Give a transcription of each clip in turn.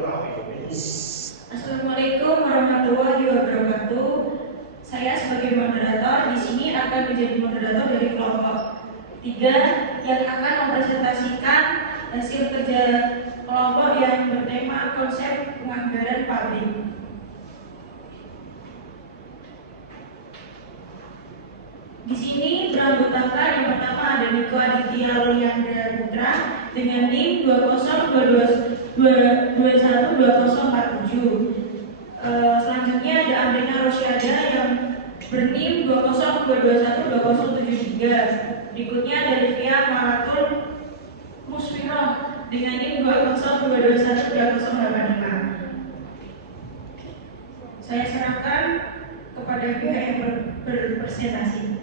Assalamualaikum warahmatullahi wabarakatuh. Saya sebagai moderator di sini akan menjadi moderator dari kelompok 3 yang akan mempresentasikan hasil kerja kelompok yang bertema konsep penganggaran pabrik. Di sini beranggotakan yang pertama ada Niko Aditya Lolyandra Putra dengan NIM 20212047. Selanjutnya ada Amrina Rosyada yang berNIM 2022212073. Berikutnya ada Livia Maratul Musfiroh dengan NIM 2022212085. Saya serahkan kepada pihak yang berpresentasi.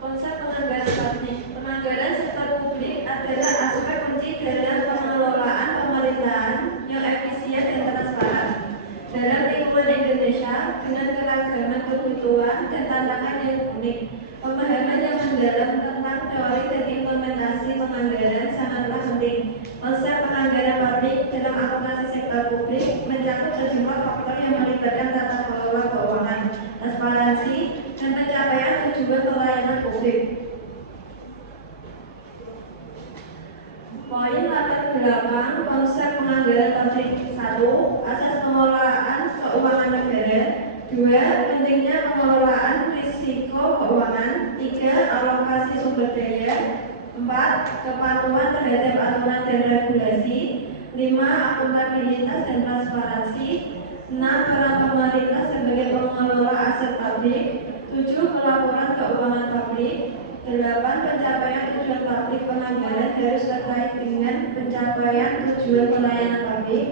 Konsep penganggaran pabrik. Penganggaran sektor publik adalah aspek kunci dalam pengelolaan pemerintahan yang efisien dan transparan. Dalam lingkungan Indonesia dengan keragaman kebutuhan dan tantangan yang unik, pemahaman yang mendalam tentang teori dan implementasi penganggaran sangatlah penting. Konsep penganggaran pabrik dalam alokasi sektor publik mencakup sejumlah faktor yang melibatkan tata kelola keuangan, transparansi, dan pencapaian tujuan pelayanan publik. Poin 8 konsep penganggaran pabrik. 1. Asas pengelolaan keuangan negara. 2. Pentingnya pengelolaan risiko keuangan. 3. Alokasi sumber daya. 4. Kepatuhan terhadap aturan dan regulasi. 5. Akuntabilitas dan transparansi. 6. Peran pemerintah sebagai pengelola aset pabrik. 7. Pelaporan keuangan pabrik. 8. Pencapaian tujuan pabrik. Penganggaran harus terkait dengan pencapaian tujuan pelayanan pabrik.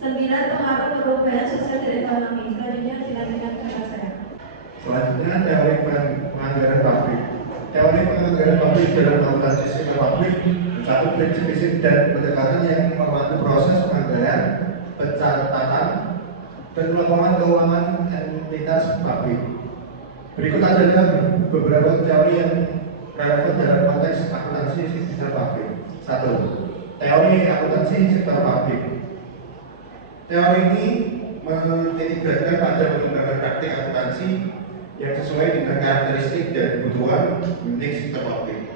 9. Pengaruh perubahan sosial dan ekonomi. Selanjutnya dilanjutkan dengan saya. Selanjutnya teori penganggaran pabrik. Teori penganggaran pabrik dalam akuntansi sektor pabrik mencakup prinsip-prinsip dan pendekatan yang membantu proses penganggaran, pencatatan, dan laporan keuangan entitas pabrik. Berikut adalah beberapa teori yang relevan dalam konteks akuntansi sektor pabrik. 1. Teori akuntansi sektor pabrik. Teori ini menitikberatkan pada pengembangan praktik akuntansi yang sesuai dengan karakteristik dan kebutuhan unit sektor pabrik.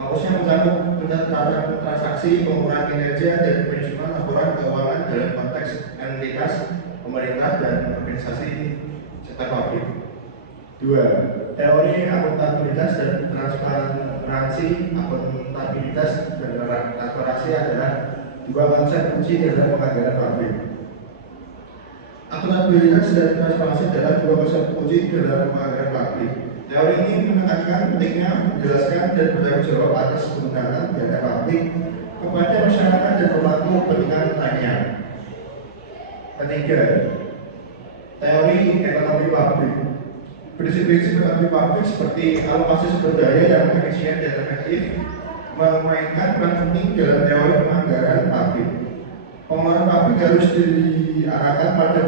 Fokusnya mencakup pencatatan transaksi, pengukuran kinerja, dan penyusunan laporan keuangan dalam konteks entitas pemerintah dan organisasi sektor pabrik. 2. Teori akuntabilitas dan transparansi. Akuntabilitas dan transparansi adalah dua konsep kunci dalam penganggaran pabrik. Akuntabilitas dan transparansi adalah dua konsep kunci dalam penganggaran pabrik. Teori ini menekankan pentingnya menjelaskan dan bertanggung jawab atas penggunaan dana pabrik kepada masyarakat dan pemangku kepentingan lainnya. Ketiga, teori ekonomi pabrik. Prinsip-prinsip ekonomi pabrik seperti alokasi sumber daya yang efisien dan efektif memainkan peran penting dalam teori penganggaran pabrik. Pengeluaran pabrik harus diarahkan pada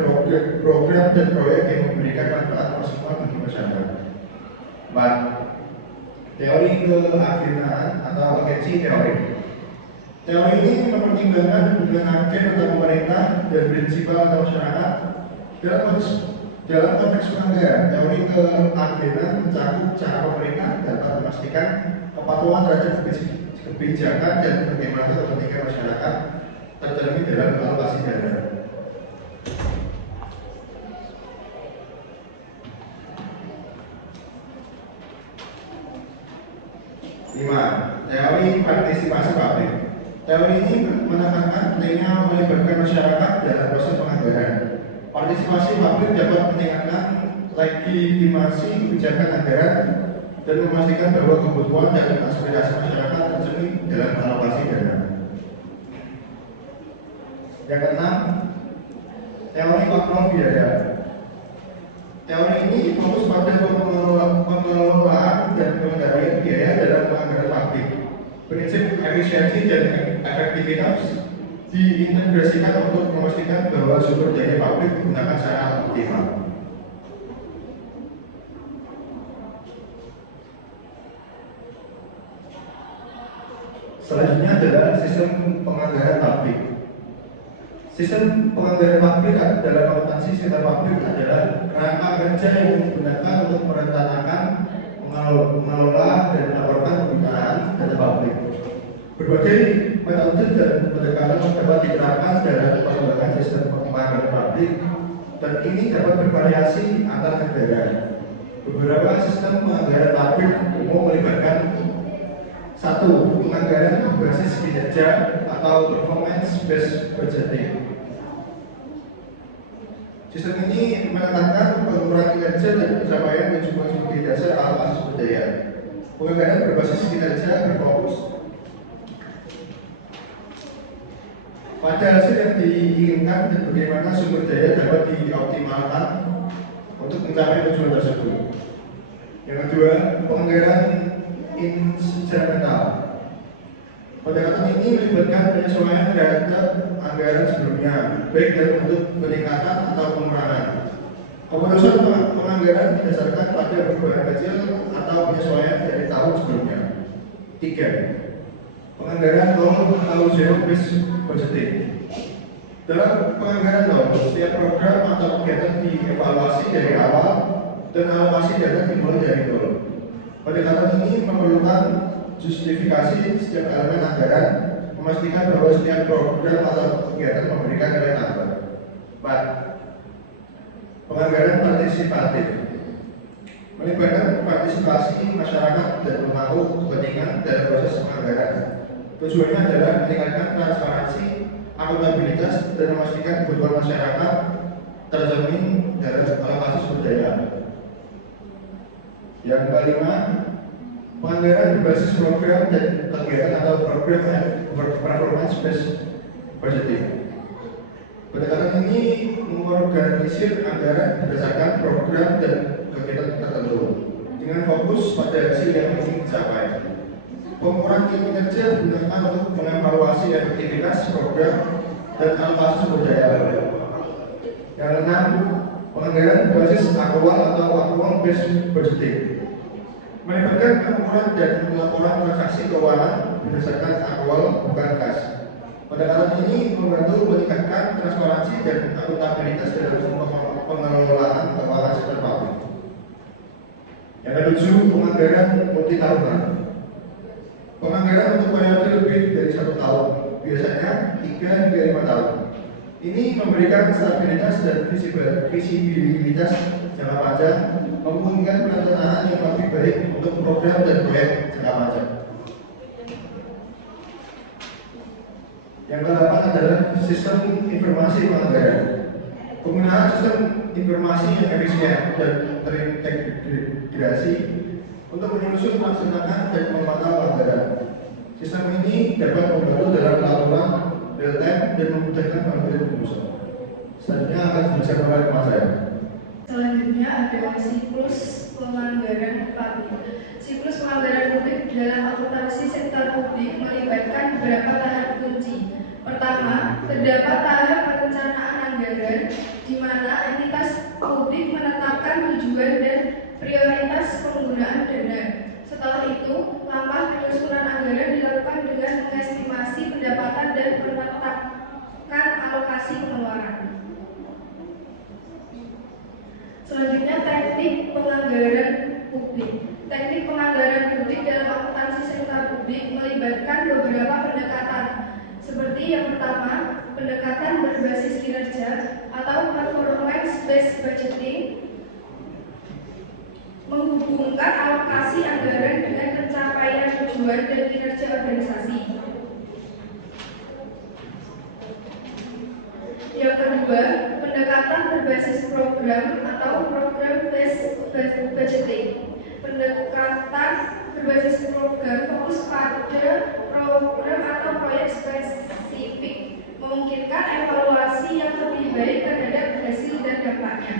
program dan proyek yang memberikan manfaat maksimal bagi masyarakat. 4. Teori keagenaan atau agensi teori. Teori ini mempertimbangkan hubungan agen atau pemerintah dan prinsipal atau masyarakat dalam konteks penganggaran. Teori keagenaan mencakup cara pemerintah dapat memastikan kepatuhan terhadap kebijakan dan bagaimana kepentingan masyarakat tercermin dalam alokasi dana. Teori partisipasi pabrik. Teori ini menekankan pentingnya melibatkan masyarakat dalam proses penganggaran. Partisipasi pabrik dapat meningkatkan legitimasi kebijakan anggaran dan memastikan bahwa kebutuhan dan aspirasi masyarakat tercermin dalam alokasi dana. Yang keenam, teori kontrol biaya. Teori ini fokus pada pengelolaan dan pengendalian biaya dalam penganggaran pabrik. Prinsip efisiensi dan efektivitas diintegrasikan untuk memastikan bahwa sumber daya pabrik digunakan secara optimal. Selanjutnya adalah sistem penganggaran publik. Sistem penganggaran publik dalam akuntansi sektor publik adalah kerangka kerja yang digunakan untuk merencanakan, mengelola, dan melaporkan penggunaan dana publik. Berbagai metode dan pendekatan dapat diterapkan dalam pengembangan sistem penganggaran publik, dan ini dapat bervariasi antar negara. Beberapa sistem penganggaran publik umum melibatkan: 1. Penganggaran berbasis kinerja atau performance based budgeting. Sistem ini menekankan pengukuran kinerja dan pencapaian tujuan sebagai dasar alokasi sumber daya. Penganggaran berbasis kinerja berfokus pada hasil yang diinginkan dan bagaimana sumber daya dapat dioptimalkan untuk mencapai tujuan tersebut. Yang kedua, penganggaran instrumental. Pendekatan ini melibatkan penyesuaian terhadap anggaran sebelumnya, baik dalam bentuk peningkatan atau pengurangan. Pemenusan penganggaran didasarkan pada perubahan kecil atau penyesuaian dari tahun sebelumnya. 3. Penganggaran nol atau zero based budgeting. Dalam penganggaran nol, setiap program atau kegiatan dievaluasi dari awal dan alokasi dana dimulai dari nol. Pendekatan ini memerlukan justifikasi setiap elemen anggaran, memastikan bahwa setiap program atau kegiatan memberikan nilai tambah. 4. Penganggaran partisipatif melibatkan partisipasi masyarakat dan pemangku kepentingan dalam proses penganggaran. Tujuannya adalah meningkatkan transparansi, akuntabilitas, dan memastikan kebutuhan masyarakat terjamin dalam alokasi sumber daya. Yang kelima, penganggaran berbasis program dan kegiatan atau program performance based budgeting. Pendekatan ini mengorganisir anggaran berdasarkan program dan kegiatan tertentu dengan fokus pada hasil yang ingin dicapai. Pengukuran kinerja digunakan untuk mengevaluasi efektivitas program dan alokasi sumber daya. Yang keenam, penganggaran berbasis aktual atau aktual based budgeting melibatkan pengukuran dan pelaporan transaksi keuangan berdasarkan aktual bukan kas. Pendekatan ini membantu meningkatkan transparansi dan akuntabilitas dalam pengelolaan keuangan sektor publik. Yang ketujuh, penganggaran multi tahunan. Penganggaran untuk periode lebih dari 1 tahun, biasanya 3 hingga 5 tahun. Ini memberikan stabilitas dan visibilitas jangka panjang, memungkinkan perencanaan yang lebih baik untuk program dan proyek jangka panjang. Yang ke-8 adalah sistem informasi penganggaran. Penggunaan sistem informasi yang efisien dan terintegrasi untuk menyusun, melaksanakan, dan memantau anggaran. Sistem ini dapat membantu dalam laporan real time dan memudahkan pengambilan keputusan. Selanjutnya akan dijelaskan oleh teman saya. Selanjutnya adalah siklus penganggaran publik. Siklus penganggaran publik dalam akuntansi sektor publik melibatkan beberapa tahap kunci. Pertama, terdapat tahap perencanaan anggaran, di mana entitas publik menetapkan tujuan dan prioritas penggunaan dana. Setelah itu, langkah penyusunan anggaran dilakukan dengan mengestimasi pendapatan dan menetapkan alokasi pengeluaran. Selanjutnya, teknik penganggaran publik. Teknik penganggaran publik dalam akuntansi sektor publik melibatkan beberapa pendekatan, seperti yang pertama, pendekatan berbasis kinerja atau performance based budgeting, menghubungkan alokasi anggaran dengan pencapaian tujuan dan kinerja organisasi. Yang kedua, pendekatan berbasis program atau program based budgeting. Pendekatan berbasis program fokus pada program atau proyek spesifik, memungkinkan evaluasi yang lebih baik terhadap hasil dan dampaknya.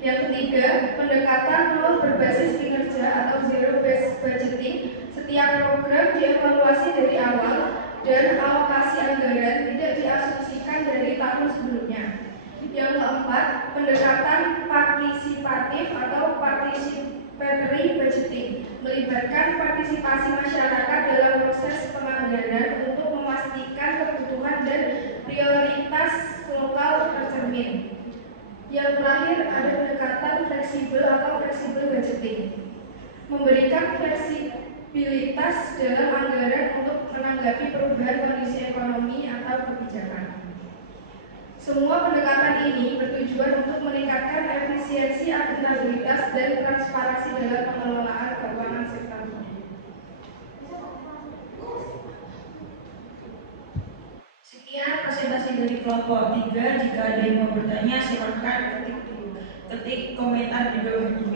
Yang ketiga, pendekatan nol berbasis kinerja atau zero based budgeting. Setiap program dievaluasi dari awal dan alokasi anggaran tidak diasumsikan dari tahun sebelumnya. Yang keempat, pendekatan partisipatif atau participatory participatory budgeting, melibatkan partisipasi masyarakat dalam proses penganggaran untuk memastikan kebutuhan dan prioritas lokal tercermin. Yang terakhir ada pendekatan fleksibel atau fleksibel budgeting, memberikan fleksibilitas dalam anggaran untuk menanggapi perubahan kondisi ekonomi atau kebijakan. Semua pendekatan ini bertujuan untuk meningkatkan efisiensi, akuntabilitas, dan transparansi dalam pengelolaan keuangan sektor publik. Sekian presentasi dari kelompok 3. Jika ada yang mau bertanya, silakan ketik komentar di bawah ini.